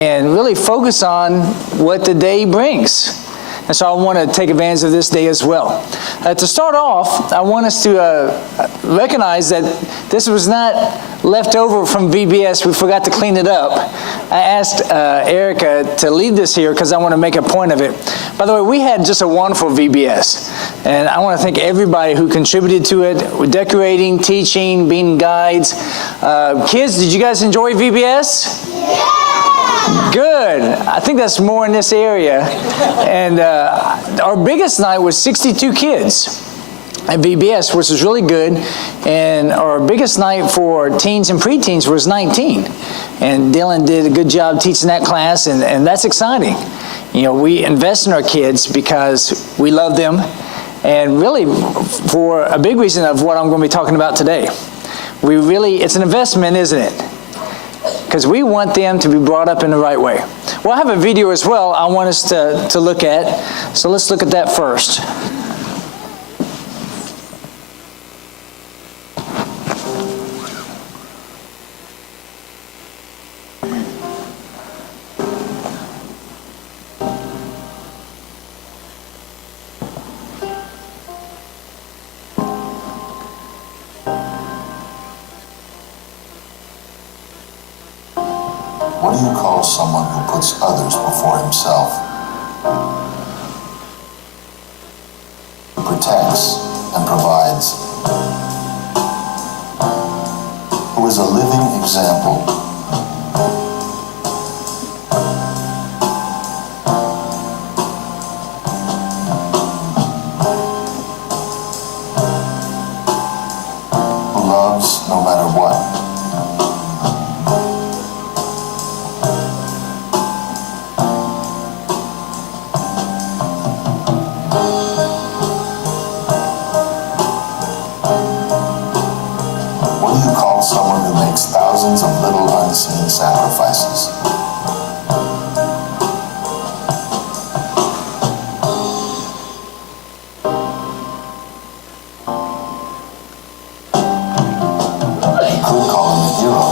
and really focus on what the day brings. And so I want to take advantage of this day as well. To start off, I want us to recognize that this was not left over from VBS. We forgot to clean it up. I asked Erica to lead this here because I want to make a point of it. By the way, we had just a wonderful VBS. And I want to thank everybody who contributed to it, with decorating, teaching, being guides. Kids, did you guys enjoy VBS? Yeah! Good. I think that's more in this area. And our biggest night was 62 kids at VBS, which was really good. And our biggest night for teens and preteens was 19. And Dylan did a good job teaching that class, and that's exciting. You know, we invest in our kids because we love them, and really for a big reason of what I'm going to be talking about today. It's an investment, isn't it? Because we want them to be brought up in the right way. Well, I have a video as well I want us to look at. So let's look at that first. What do you call someone who puts others before himself? Who protects and provides? Who is a living example? Who loves no matter what? Someone who makes thousands of little unseen sacrifices. You could call him a hero,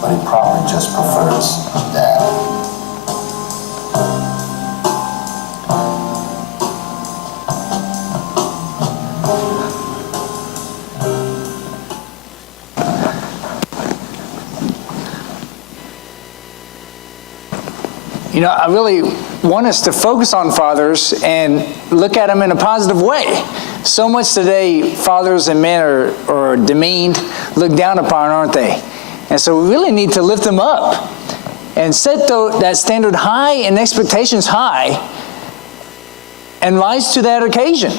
but he probably just prefers Dad. You know, I really want us to focus on fathers and look at them in a positive way. So much today, fathers and men are demeaned, looked down upon, aren't they? And so we really need to lift them up and set that standard high and expectations high and rise to that occasion.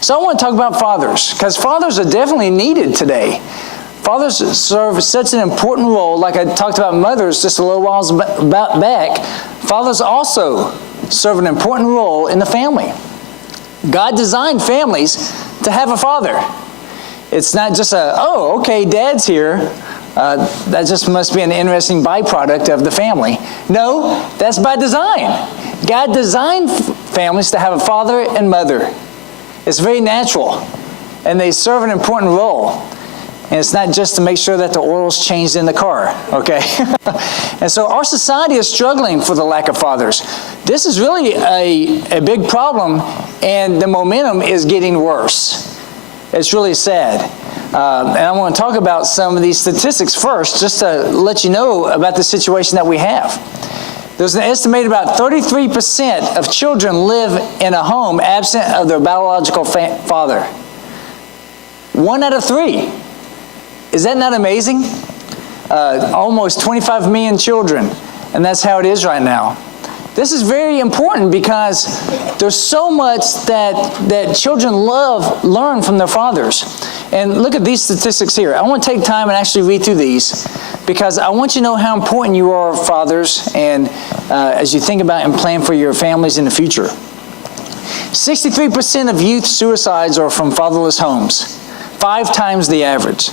So I want to talk about fathers, because fathers are definitely needed today. Fathers serve such an important role. Like I talked about mothers just a little while back, fathers also serve an important role in the family. God designed families to have a father. It's not just okay, Dad's here. That just must be an interesting byproduct of the family. No, that's by design. God designed families to have a father and mother. It's very natural, and they serve an important role. And it's not just to make sure that the oil's changed in the car, okay? And so our society is struggling for the lack of fathers. This is really a big problem, and the momentum is getting worse. It's really sad. And I want to talk about some of these statistics first, just to let you know about the situation that we have. There's an estimated about 33% of children live in a home absent of their biological father. 1 out of 3. Is that not amazing? Almost 25 million children, and that's how it is right now. This is very important because there's so much that children learn from their fathers. And look at these statistics here. I want to take time and actually read through these because I want you to know how important you are, fathers, and as you think about and plan for your families in the future. 63% of youth suicides are from fatherless homes. 5 times the average.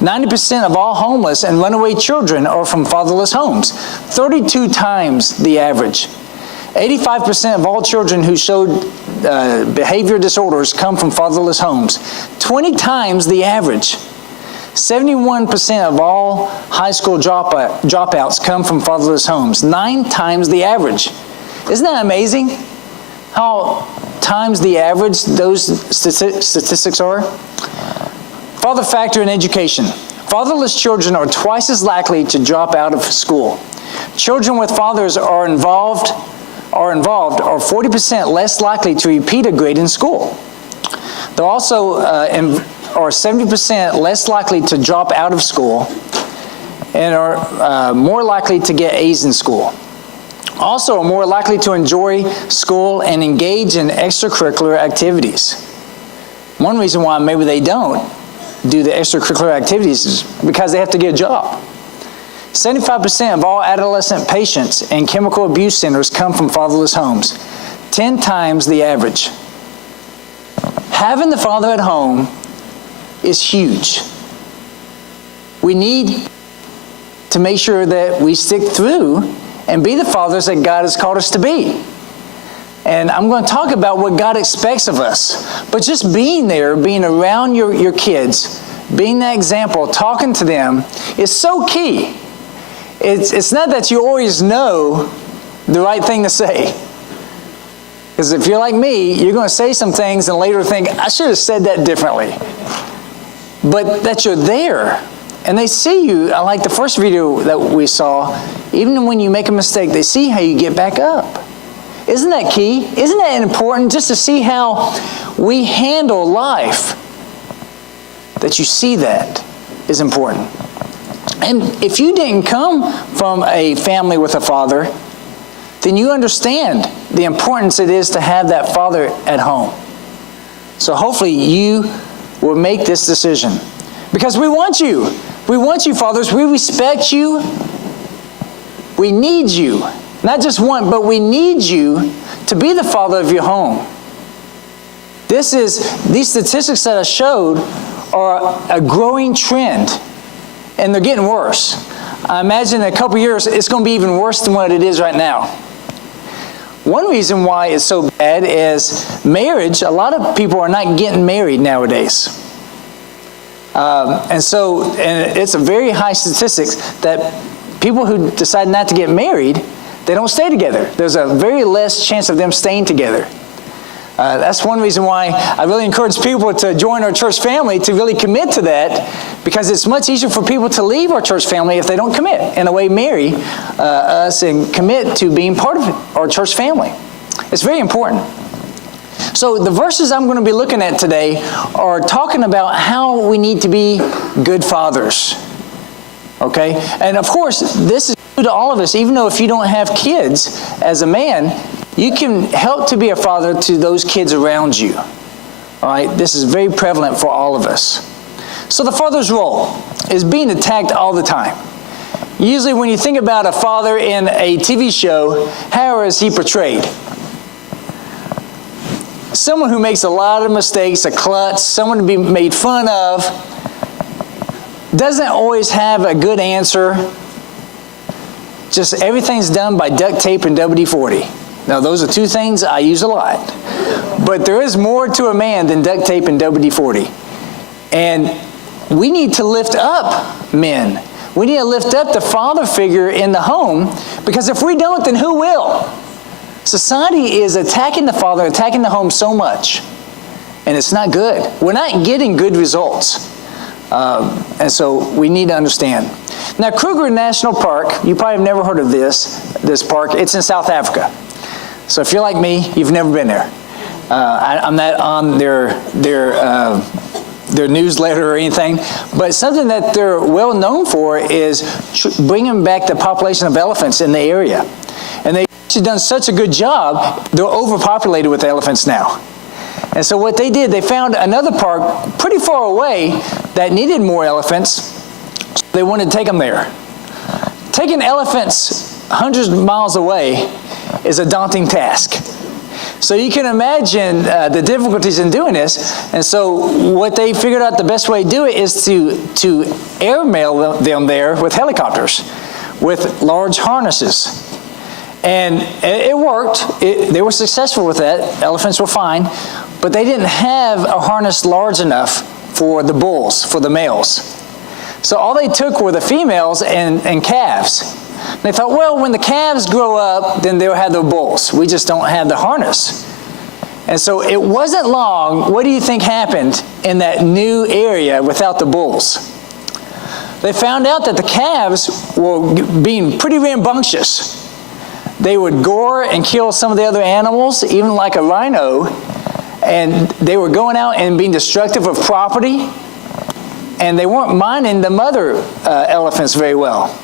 90% of all homeless and runaway children are from fatherless homes. 32 times the average. 85% of all children who showed behavior disorders come from fatherless homes. 20 times the average. 71% of all high school dropouts come from fatherless homes, 9 times the average. Isn't that amazing? How times the average those statistics are? Father factor in education. Fatherless children are twice as likely to drop out of school. Children with fathers are involved are 40% less likely to repeat a grade in school. They're also are 70% less likely to drop out of school and are more likely to get A's in school. Also are more likely to enjoy school and engage in extracurricular activities. One reason why maybe they don't do the extracurricular activities is because they have to get a job. 75% of all adolescent patients in chemical abuse centers come from fatherless homes, 10 times the average. Having the father at home is huge. We need to make sure that we stick through and be the fathers that God has called us to be. And I'm going to talk about what God expects of us. But just being there, being around your kids, being that example, talking to them is so key. It's not that you always know the right thing to say. Because if you're like me, you're going to say some things and later think, I should have said that differently. But that you're there. And they see you, like the first video that we saw, even when you make a mistake, they see how you get back up. Isn't that key? Isn't that important just to see how we handle life? That you see that is important. And if you didn't come from a family with a father, then you understand the importance it is to have that father at home. So hopefully you will make this decision. Because we want you. We want you, fathers. We respect you. We need you. Not just want, but we need you to be the father of your home. These statistics that I showed are a growing trend, and they're getting worse. I imagine in a couple years, it's going to be even worse than what it is right now. One reason why it's so bad is marriage. A lot of people are not getting married nowadays. And it's a very high statistic that people who decide not to get married, they don't stay together. There's a very less chance of them staying together. That's one reason why I really encourage people to join our church family, to really commit to that, because it's much easier for people to leave our church family if they don't commit. In a way, marry us and commit to being part of our church family. It's very important. So the verses I'm going to be looking at today are talking about how we need to be good fathers. Okay? And of course, this is true to all of us. Even though if you don't have kids as a man, you can help to be a father to those kids around you. All right? This is very prevalent for all of us. So the father's role is being attacked all the time. Usually when you think about a father in a TV show, how is he portrayed? Someone who makes a lot of mistakes, a klutz, someone to be made fun of, doesn't always have a good answer. Just everything's done by duct tape and WD-40. Now, those are two things I use a lot. But there is more to a man than duct tape and WD-40. And we need to lift up men. We need to lift up the father figure in the home, because if we don't, then who will? Society is attacking the father, attacking the home so much, and it's not good. We're not getting good results. And so we need to understand. Now, Kruger National Park, you probably have never heard of this park. It's in South Africa. So if you're like me, you've never been there. I'm not on their newsletter or anything, but something that they're well known for is bringing back the population of elephants in the area. And they've actually done such a good job, they're overpopulated with elephants now. And so what they did, they found another park pretty far away that needed more elephants. So they wanted to take them there. Taking elephants hundreds of miles away is a daunting task. So you can imagine the difficulties in doing this. And so what they figured out the best way to do it is to airmail them there with helicopters, with large harnesses. And it worked. They were successful with that. Elephants were fine. But they didn't have a harness large enough for the bulls, for the males. So all they took were the females and calves. They thought, well, when the calves grow up, then they'll have their bulls. We just don't have the harness. And so it wasn't long, what do you think happened in that new area without the bulls? They found out that the calves were being pretty rambunctious. They would gore and kill some of the other animals, even like a rhino, and they were going out and being destructive of property, and they weren't minding the mother elephants very well.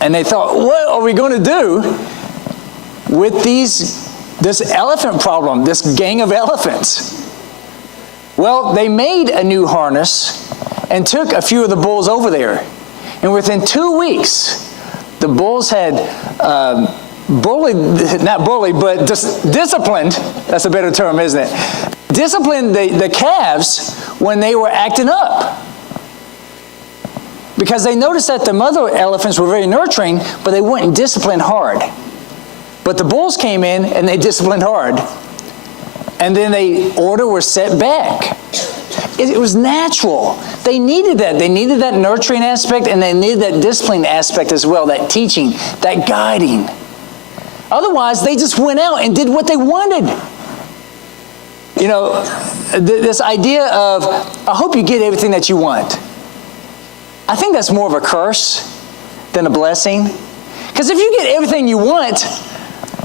And they thought, what are we going to do with this elephant problem, this gang of elephants? Well, they made a new harness and took a few of the bulls over there. And within 2 weeks, the bulls had disciplined, that's a better term, isn't it? Disciplined the calves when they were acting up. Because they noticed that the mother elephants were very nurturing, but they wouldn't discipline hard. But the bulls came in and they disciplined hard. And then order was set back. It was natural. They needed that. They needed that nurturing aspect, and they needed that discipline aspect as well, that teaching, that guiding. Otherwise, they just went out and did what they wanted. You know, this idea of, I hope you get everything that you want. I think that's more of a curse than a blessing. Because if you get everything you want,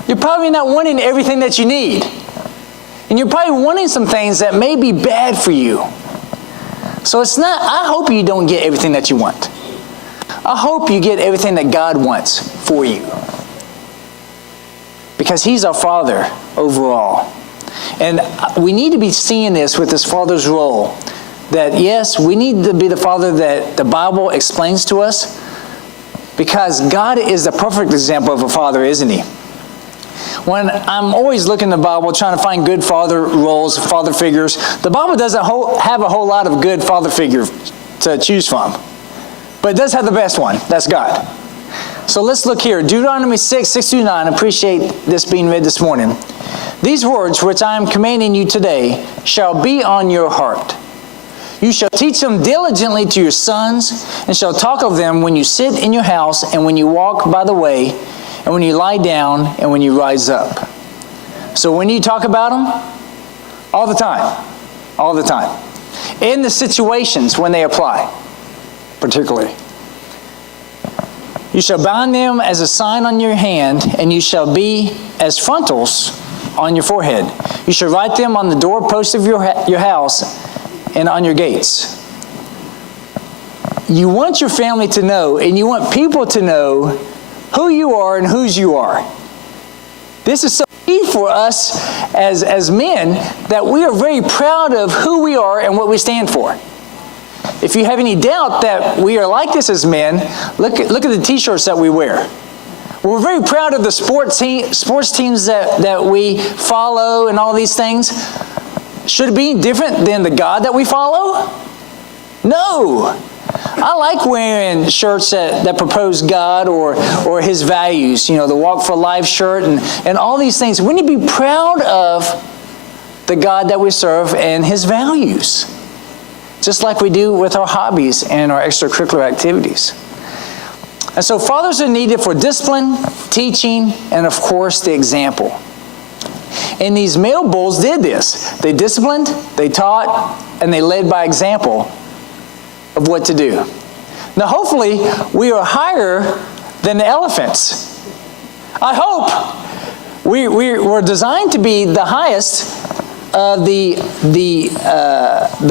you're probably not wanting everything that you need. And you're probably wanting some things that may be bad for you. So it's not, I hope you don't get everything that you want. I hope you get everything that God wants for you. Because He's our Father overall. And we need to be seeing this with this Father's role. That yes, we need to be the Father that the Bible explains to us. Because God is the perfect example of a father, isn't He? When I'm always looking in the Bible, trying to find good father roles, father figures, the Bible doesn't have a whole lot of good father figures to choose from. But it does have the best one. That's God. So let's look here. Deuteronomy 6:6-9. Appreciate this being read this morning. These words which I am commanding you today shall be on your heart. You shall teach them diligently to your sons, and shall talk of them when you sit in your house, and when you walk by the way, and when you lie down, and when you rise up. So when you talk about them, all the time. All the time. In the situations when they apply, particularly. You shall bind them as a sign on your hand, and you shall be as frontals on your forehead. You shall write them on the doorposts of your house and on your gates. You want your family to know, and you want people to know who you are and whose you are. This is so key for us as men, that we are very proud of who we are and what we stand for. If you have any doubt that we are like this as men, look at the t-shirts that we wear. We're very proud of the sports teams that we follow and all these things. Should it be different than the God that we follow? No. I like wearing shirts that propose God or His values. You know, the Walk for Life shirt and all these things. We need to be proud of the God that we serve and His values. Just like we do with our hobbies and our extracurricular activities. And so fathers are needed for discipline, teaching, and of course the example. And these male bulls did this. They disciplined, they taught, and they led by example of what to do. Now hopefully we are higher than the elephants. I hope. We're designed to be the highest of the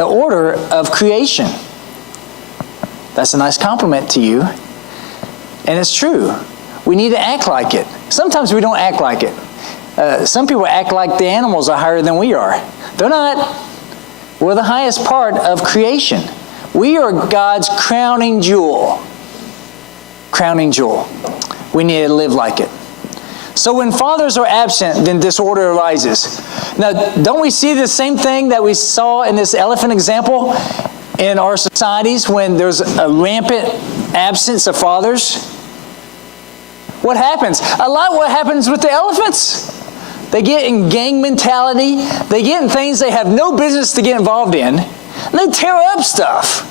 order of creation. That's a nice compliment to you. And it's true. We need to act like it. Sometimes we don't act like it. Some people act like the animals are higher than we are. They're not. We're the highest part of creation. We are God's crowning jewel. Crowning jewel. We need to live like it. So when fathers are absent, then disorder arises. Now, don't we see the same thing that we saw in this elephant example in our societies when there's a rampant absence of fathers? What happens? A lot what happens with the elephants. They get in gang mentality. They get in things they have no business to get involved in. And they tear up stuff.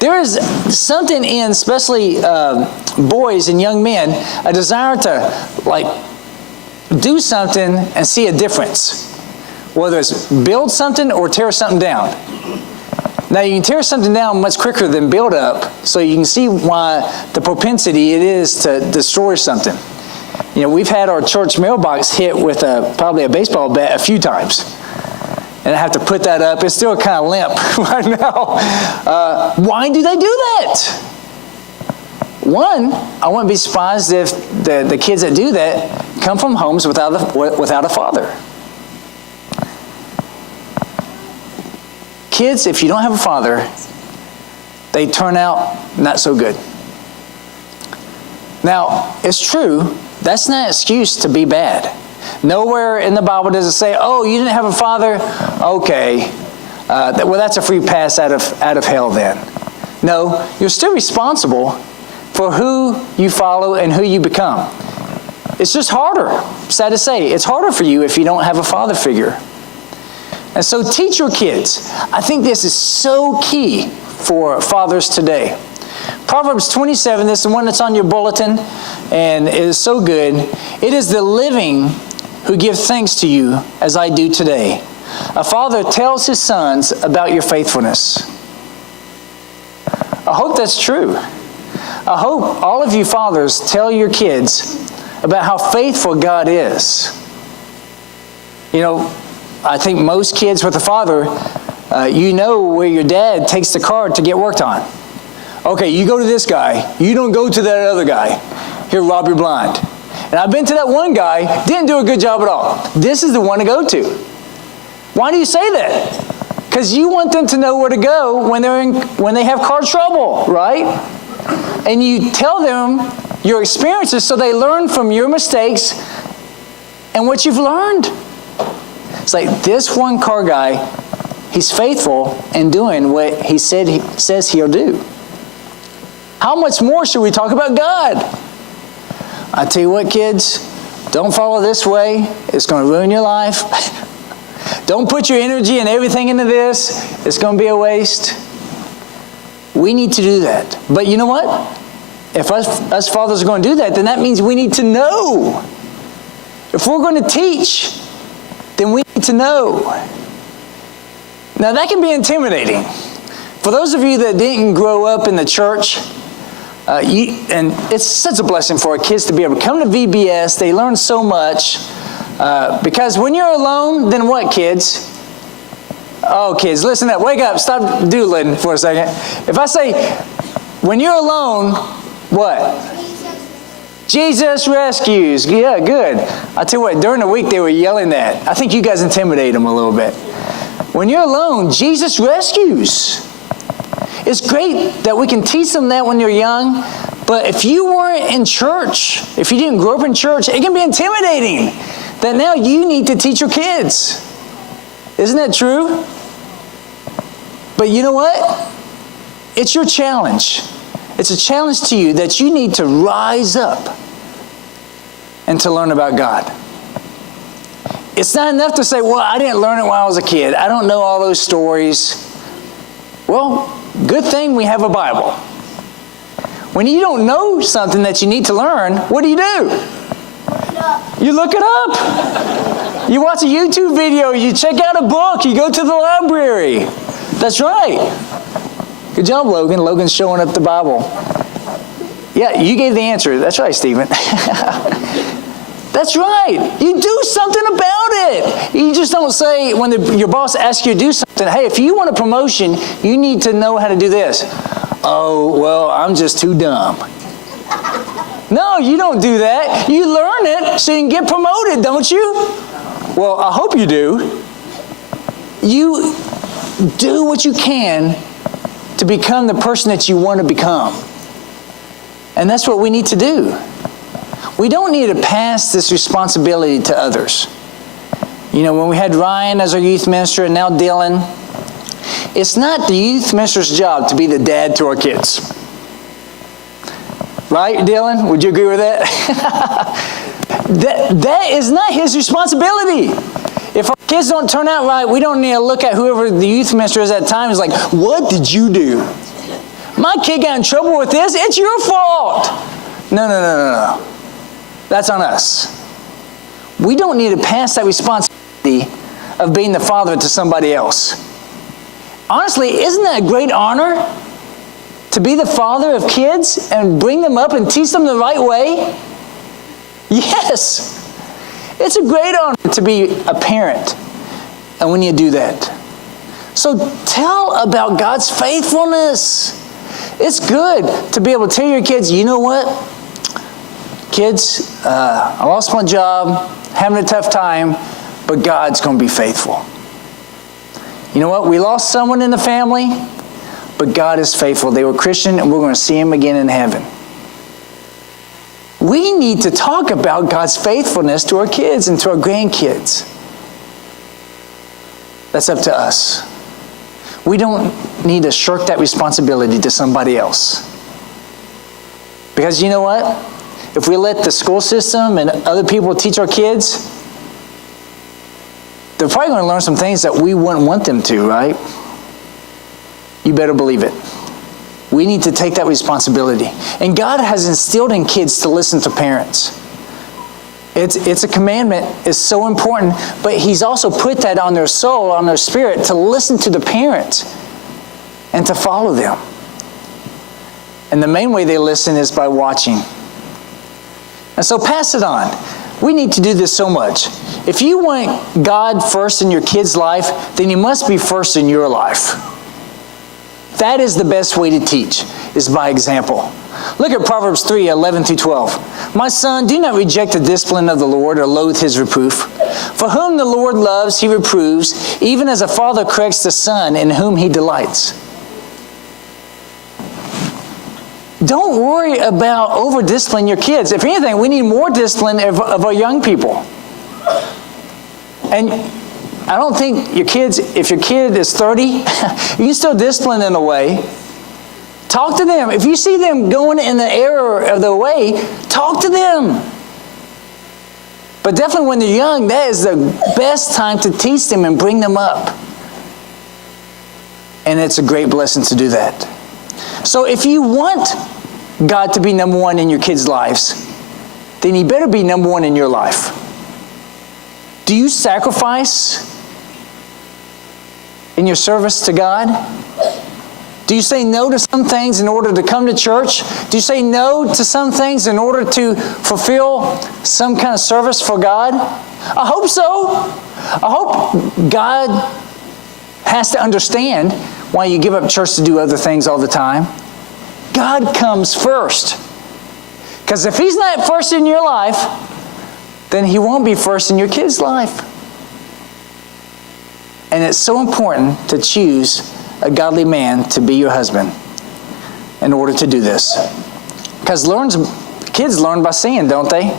There is something in, especially boys and young men, a desire to do something and see a difference. Whether it's build something or tear something down. Now you can tear something down much quicker than build up, so you can see why the propensity it is to destroy something. We've had our church mailbox hit with probably a baseball bat a few times. And I have to put that up. It's still kind of limp right now. Why do they do that? One, I wouldn't be surprised if the kids that do that come from homes without a father. Kids, if you don't have a father, they turn out not so good. Now, it's true, that's not an excuse to be bad. Nowhere in the Bible does it say, oh, you didn't have a father? Okay. Well, that's a free pass out of hell then. No, you're still responsible for who you follow and who you become. It's just harder. Sad to say, it's harder for you if you don't have a father figure. And so teach your kids. I think this is so key for fathers today. Proverbs 27, this is the one that's on your bulletin, and it is so good. It is the living who give thanks to you as I do today. A father tells his sons about your faithfulness. I hope that's true. I hope all of you fathers tell your kids about how faithful God is. I think most kids with a father, where your dad takes the car to get worked on. Okay, you go to this guy. You don't go to that other guy. He'll rob you blind. And I've been to that one guy, didn't do a good job at all. This is the one to go to. Why do you say that? Because you want them to know where to go when they have car trouble, right? And you tell them your experiences so they learn from your mistakes and what you've learned. It's like this one car guy, he's faithful in doing what he says he'll do. How much more should we talk about God? I tell you what, kids, don't follow this way. It's going to ruin your life. Don't put your energy and everything into this. It's going to be a waste. We need to do that. But you know what? If us fathers are going to do that, then that means we need to know. If we're going to teach, then we need to know. Now that can be intimidating. For those of you that didn't grow up in the church, and it's such a blessing for our kids to be able to come to VBS. They learn so much. Because when you're alone, then what, kids? Oh, kids, listen up. Wake up. Stop doodling for a second. If I say, when you're alone, what? Jesus rescues. Yeah, good. I tell you what, during the week they were yelling that. I think you guys intimidate them a little bit. When you're alone, Jesus rescues. It's great that we can teach them that when they're young, but if you weren't in church, if you didn't grow up in church, it can be intimidating that now you need to teach your kids. Isn't that true? But you know what? It's your challenge. It's a challenge to you that you need to rise up and to learn about God. It's not enough to say, well, I didn't learn it when I was a kid. I don't know all those stories. Well, good thing we have a Bible. When you don't know something that you need to learn, what do? You look it up. You watch a YouTube video. You check out a book. You go to the library. That's right. Good job, Logan. Logan's showing up the Bible. Yeah, you gave the answer. That's right, Stephen. That's right. You do something about it. You just don't say when your boss asks you to do something, hey, if you want a promotion, you need to know how to do this. Oh, well, I'm just too dumb. No, you don't do that. You learn it so you can get promoted, don't you? Well, I hope you do. You do what you can to become the person that you want to become. And that's what we need to do. We don't need to pass this responsibility to others. When we had Ryan as our youth minister and now Dylan, it's not the youth minister's job to be the dad to our kids. Right, Dylan? Would you agree with that? That is not his responsibility. If our kids don't turn out right, we don't need to look at whoever the youth minister is at the time and is like, what did you do? my kid got in trouble with this. It's your fault. No. That's on us. We don't need to pass that responsibility of being the father to somebody else. Honestly, isn't that a great honor to be the father of kids and bring them up and teach them the right way? Yes. It's a great honor to be a parent. And when you do that. So tell about God's faithfulness. It's good to be able to tell your kids, you know what? Kids, I lost my job, having a tough time, but God's going to be faithful. You know what? We lost someone in the family, but God is faithful. They were Christian, and we're going to see him again in heaven. We need to talk about God's faithfulness to our kids and to our grandkids. That's up to us. We don't need to shirk that responsibility to somebody else. Because you know what? If we let the school system and other people teach our kids, they're probably going to learn some things that we wouldn't want them to, right? You better believe it. We need to take that responsibility. And God has instilled in kids to listen to parents. It's a commandment. It's so important. But He's also put that on their soul, on their spirit, to listen to the parents and to follow them. And the main way they listen is by watching. And so pass it on. We need to do this so much. If you want God first in your kid's life, then He must be first in your life. That is the best way to teach, is by example. Look at Proverbs 3:11-12. My son, do not reject the discipline of the Lord or loathe His reproof. For whom the Lord loves, He reproves, even as a father corrects the son in whom He delights. Don't worry about over-disciplining your kids. If anything, we need more discipline of our young people. And I don't think your kids, if your kid is 30, you can still discipline in a way. Talk to them. If you see them going in the error of their way, talk to them. But definitely when they're young, that is the best time to teach them and bring them up. And it's a great blessing to do that. So if you want God to be number one in your kids' lives, then He better be number one in your life. Do you sacrifice in your service to God? Do you say no to some things in order to come to church? Do you say no to some things in order to fulfill some kind of service for God? I hope so. I hope God has to understand why you give up church to do other things all the time. God comes first. Because if He's not first in your life, then He won't be first in your kid's life. And it's so important to choose a godly man to be your husband in order to do this. Because kids learn by seeing, don't they?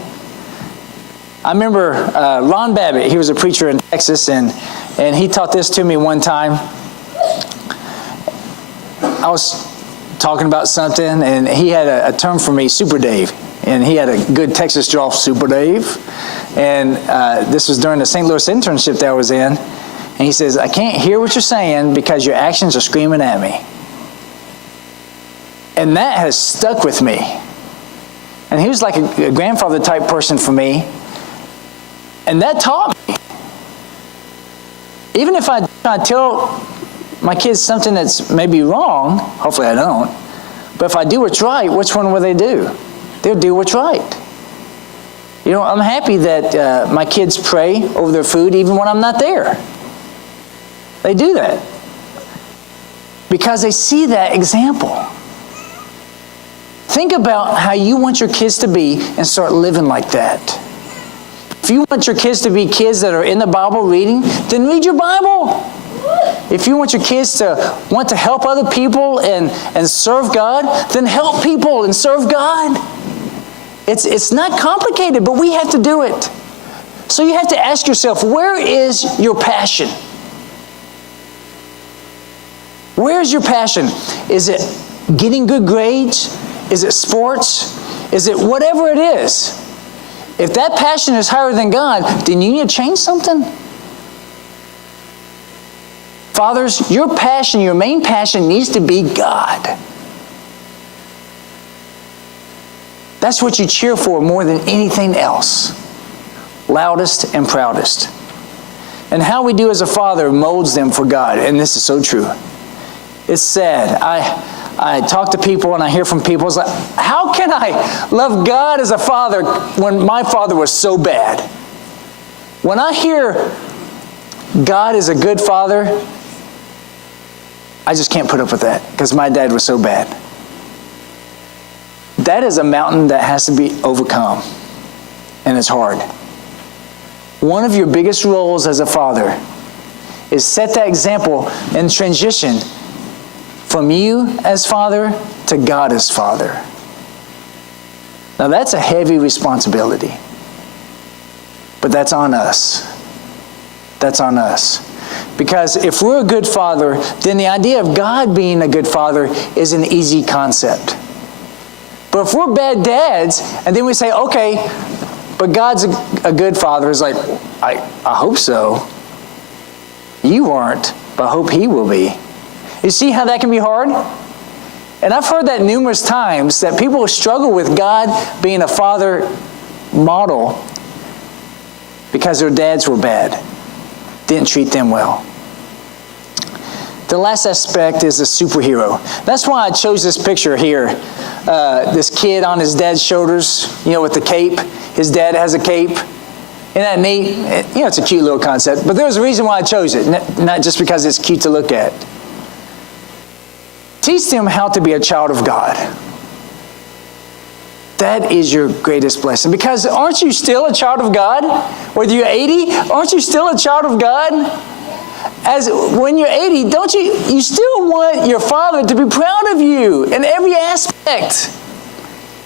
I remember Ron Babbitt, he was a preacher in Texas, and he taught this to me one time. I was talking about something, and he had a term for me, Super Dave. And he had a good Texas drawl, Super Dave. And this was during the St. Louis internship that I was in. And he says, I can't hear what you're saying because your actions are screaming at me. And that has stuck with me. And he was like a grandfather type person for me. And that taught me. Even if I tell my kids something that's maybe wrong, hopefully I don't, but if I do what's right, which one will they do? They'll do what's right. You know, I'm happy that my kids pray over their food even when I'm not there. They do that because they see that example. Think about how you want your kids to be and start living like that. If you want your kids to be kids that are in the Bible reading, then read your Bible. If you want your kids to want to help other people and serve God, then help people and serve God. It's not complicated, but we have to do it. So you have to ask yourself, where is your passion? Where is your passion? Is it getting good grades? Is it sports? Is it whatever it is? If that passion is higher than God, then you need to change something. Fathers, your passion, your main passion needs to be God. That's what you cheer for more than anything else. Loudest and proudest. And how we do as a father molds them for God. And this is so true. It's sad. I talk to people and I hear from people, it's like, how can I love God as a father when my father was so bad? When I hear God is a good father, I just can't put up with that because my dad was so bad. That is a mountain that has to be overcome, and it's hard. One of your biggest roles as a father is set that example and transition from you as father to God as father. Now that's a heavy responsibility, but that's on us. That's on us. Because if we're a good father, then the idea of God being a good father is an easy concept. But if we're bad dads, and then we say, okay, but God's a good father, it's like, I hope so. You aren't, but I hope He will be. You see how that can be hard? And I've heard that numerous times, that people struggle with God being a father model because their dads were bad, didn't treat them well. The last aspect is the superhero. That's why I chose this picture here. This kid on his dad's shoulders, with the cape. His dad has a cape. Isn't that neat? It's a cute little concept. But there's a reason why I chose it, not just because it's cute to look at. Teach them how to be a child of God. That is your greatest blessing. Because aren't you still a child of God? Whether you're 80, aren't you still a child of God? As when you're 80, don't you still want your father to be proud of you in every aspect.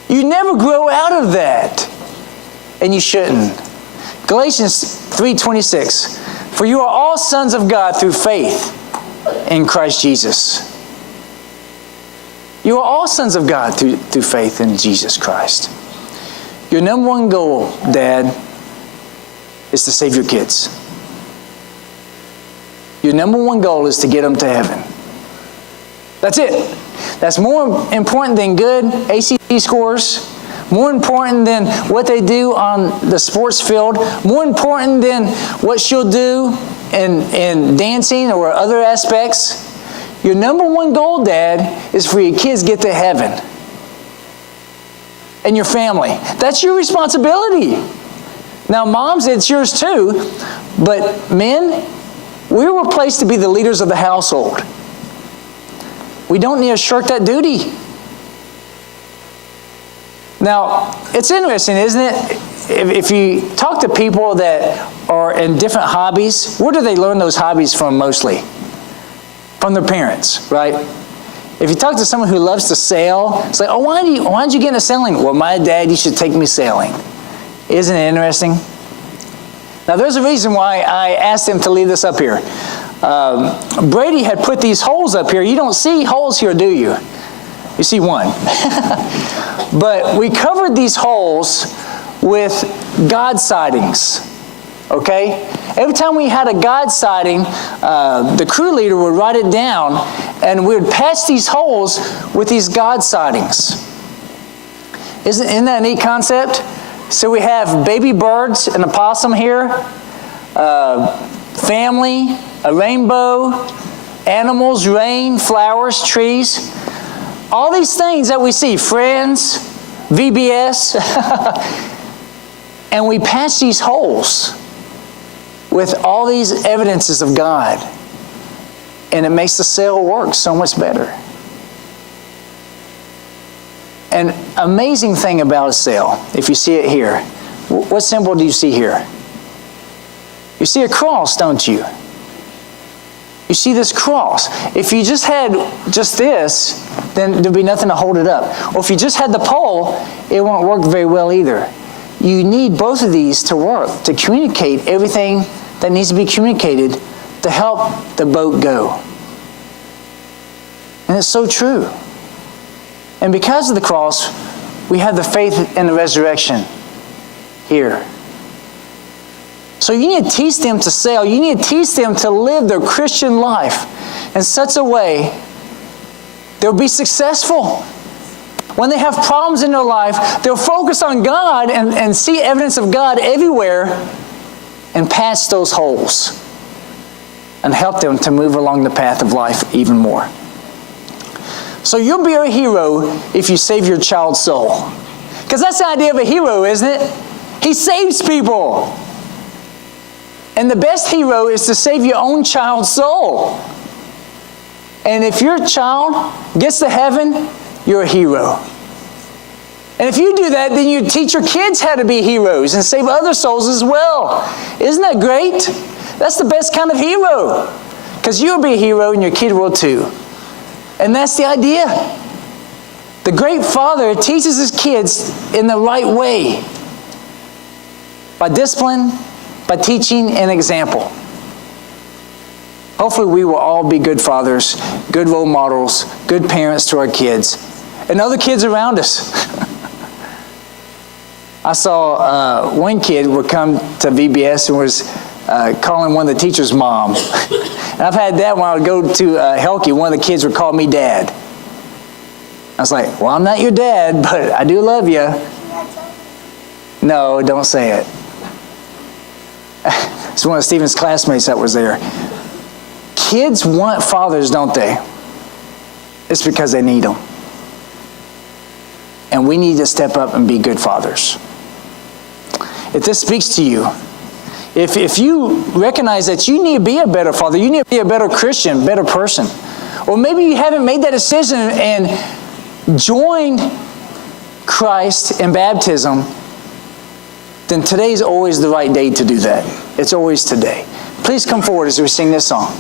You never grow out of that. And you shouldn't. Galatians 3:26. For you are all sons of God through faith in Christ Jesus. You are all sons of God through faith in Jesus Christ. Your number one goal, Dad, is to save your kids. Your number one goal is to get them to heaven. That's it. That's more important than good ACT scores, more important than what they do on the sports field, more important than what she'll do in dancing or other aspects. Your number one goal, Dad, is for your kids to get to heaven. And your family. That's your responsibility. Now, moms, it's yours too. But men, we were placed to be the leaders of the household. We don't need to shirk that duty. Now, it's interesting, isn't it? If you talk to people that are in different hobbies, where do they learn those hobbies from mostly? From their parents, right? If you talk to someone who loves to sail, it's like, oh, why did you get into sailing? Well, my dad used to take me sailing. Isn't it interesting? Now, there's a reason why I asked him to leave this up here. Brady had put these holes up here. You don't see holes here, do you? You see one. But we covered these holes with God sightings, okay? Every time we had a God sighting, the crew leader would write it down, and we would patch these holes with these God sightings. Isn't that a neat concept? So we have baby birds and a possum here, family, a rainbow, animals, rain, flowers, trees. All these things that we see, friends, VBS, and we patch these holes with all these evidences of God. And it makes the sail work so much better. An amazing thing about a sail, if you see it here, what symbol do you see here? You see a cross, don't you? You see this cross. If you just had just this, then there'd be nothing to hold it up. Or if you just had the pole, it won't work very well either. You need both of these to work, to communicate everything that needs to be communicated to help the boat go. And it's so true. And because of the cross, we have the faith in the resurrection here. So you need to teach them to sail. You need to teach them to live their Christian life in such a way they'll be successful. When they have problems in their life, they'll focus on God and see evidence of God everywhere and patch those holes and help them to move along the path of life even more. So you'll be a hero if you save your child's soul. Because that's the idea of a hero, isn't it? He saves people. And the best hero is to save your own child's soul. And if your child gets to heaven, you're a hero. And if you do that, then you teach your kids how to be heroes and save other souls as well. Isn't that great? That's the best kind of hero. Because you'll be a hero and your kid will too. And that's the idea. The great father teaches his kids in the right way. By discipline, by teaching and example. Hopefully we will all be good fathers, good role models, good parents to our kids, and other kids around us. I saw one kid would come to VBS and was calling one of the teachers mom. And I've had that when I would go to Helke, one of the kids would call me dad. I was like, well, I'm not your dad, but I do love you. No, don't say it. It's one of Stephen's classmates that was there. Kids want fathers, don't they? It's because they need them. And we need to step up and be good fathers. If this speaks to you, if you recognize that you need to be a better father, you need to be a better Christian, better person, or maybe you haven't made that decision and joined Christ in baptism, then today is always the right day to do that. It's always today. Please come forward as we sing this song.